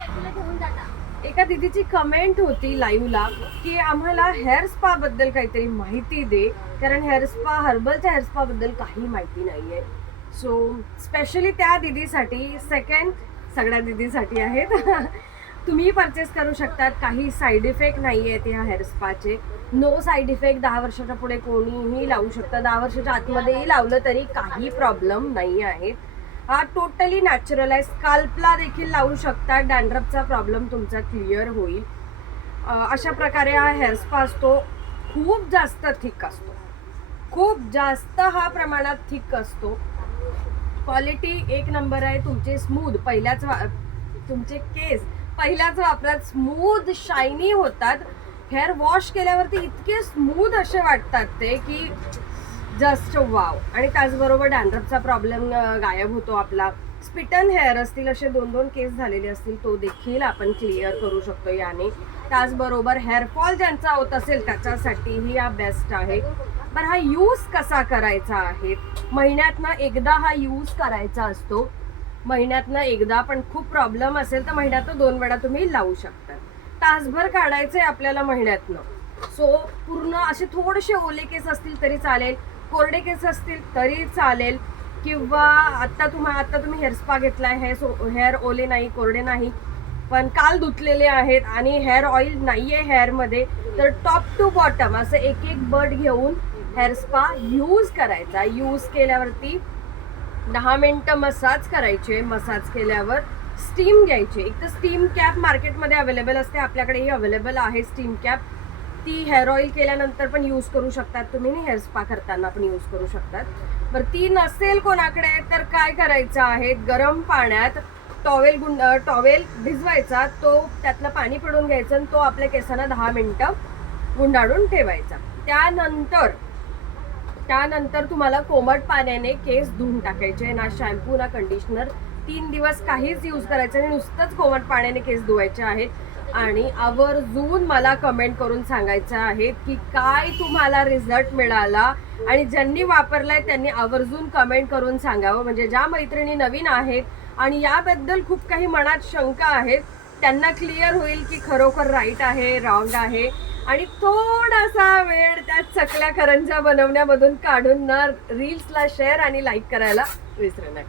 एका दीदीची कमेंट होती लाईव्हला की आम्हाला हेअर स्पा बद्दल काहीतरी माहिती दे, कारण हेअर स्पा हर्बलच्या हेअर स्पा बद्दल काही माहिती नाहीये. सो स्पेशली त्या दीदीसाठी, सेकंड सगळ्या दीदीसाठी आहेत. तुम्ही परचेस करू शकतात. काही साईड इफेक्ट नाही आहेत ह्या हेअर स्पाचे. No side effect. 10 वर्षाच्या पुढे कोणीही लावू शकतं. 10 वर्षाच्या आतमध्येही लावलं तरी काही प्रॉब्लेम नाही आहेत. हा टोटली नॅचरल आहे. स्काल्पला देखील लावू शकता. डॅन्ड्रफचा प्रॉब्लेम तुमचा क्लिअर होईल. अशा प्रकारे हा हेअर स्पा असतो. खूप जास्त थिक असतो. खूप जास्त हा प्रमाणात थिक असतो. क्वालिटी एक नंबर आहे. तुमचे स्मूथ तुमचे केस पहिल्याच वापरात स्मूथ शायनी होतात. हेअर वॉश केल्यावरती इतके स्मूथ असे वाटतात ते की जस्ट वाव. आणि त्याचबरोबर डॅन्ड्रफचा प्रॉब्लेम गायब होतो आपला. स्पिटन हेअर असतील, असे 2-2 केस झालेले असतील, तो देखील आपण क्लिअर करू शकतो याने. त्याचबरोबर हेअरफॉल ज्यांचा होत असेल त्याच्यासाठीही हा बेस्ट आहे. पण हा यूज कसा करायचा आहे? महिन्यातनं एकदा हा यूज करायचा असतो. महिन्यातनं एकदा. पण खूप प्रॉब्लेम असेल तर महिन्यातनं 2 वेळा तुम्ही लावू शकता. तासभर काढायचंय आपल्याला महिन्यातनं. सो पूर्ण असे थोडेसे ओले केस असतील तरी चालेल, कोरडे केस असतील तरी चालेल, किंवा आता तुम्ही हेअर स्पा घेतलाय, हेअर ओले नाही, कोरडे नाही, पण काल धुतलेले आहेत आणि हेअर ऑइल नाहीये हेअरमध्ये, तर टॉप टू बॉटम असं एक बड घेऊन हेअर स्पा यूज करायचा. यूज केल्यावरती 10 मिनिटं मसाज करायचे. मसाज केल्यावर स्टीम घ्यायचे. एक तर स्टीम कॅप मार्केटमध्ये अवेलेबल असते, आपल्याकडेही अवेलेबल आहे स्टीम कॅप. ती हेअर ऑइल केल्यानंतर पण यूज करू शकतात तुम्ही, हेअर स्पा करताना पण यूज करू शकतात. बरं, ती नसेल कोणाकडे तर काय करायचं आहे, गरम पाण्यात टॉवेल भिजवायचा, तो त्यातलं पाणी पिळून घ्यायचं आणि तो आपल्या केसांना 10 मिनिटं गुंडाळून ठेवायचा. त्यानंतर तुम्हाला कोमट पाण्याने केस धुवून टाकायचे. ना शॅम्पू ना कंडिशनर. 3 दिवस काहीच यूज करायचं आणि नुसतंच कोमट पाण्याने केस धुवायचे आहेत. आणि आवर्जून मला कमेंट करून सांगायचं आहे की काय तुम्हाला रिझल्ट मिळाला, आणि ज्यांनी वापरलाय त्यांनी आवर्जून कमेंट करून सांगावं. म्हणजे ज्या मैत्रिणी नवीन आहेत आणि याबद्दल खूप काही मनात शंका आहेत त्यांना क्लिअर होईल की खरोखर राईट आहे, रॉंग आहे. आणि थोडासा वेळ त्या चकल्या करंज्या बनवण्यामधून काढून ना रील्सला शेअर आणि लाईक करायला विसरू नका.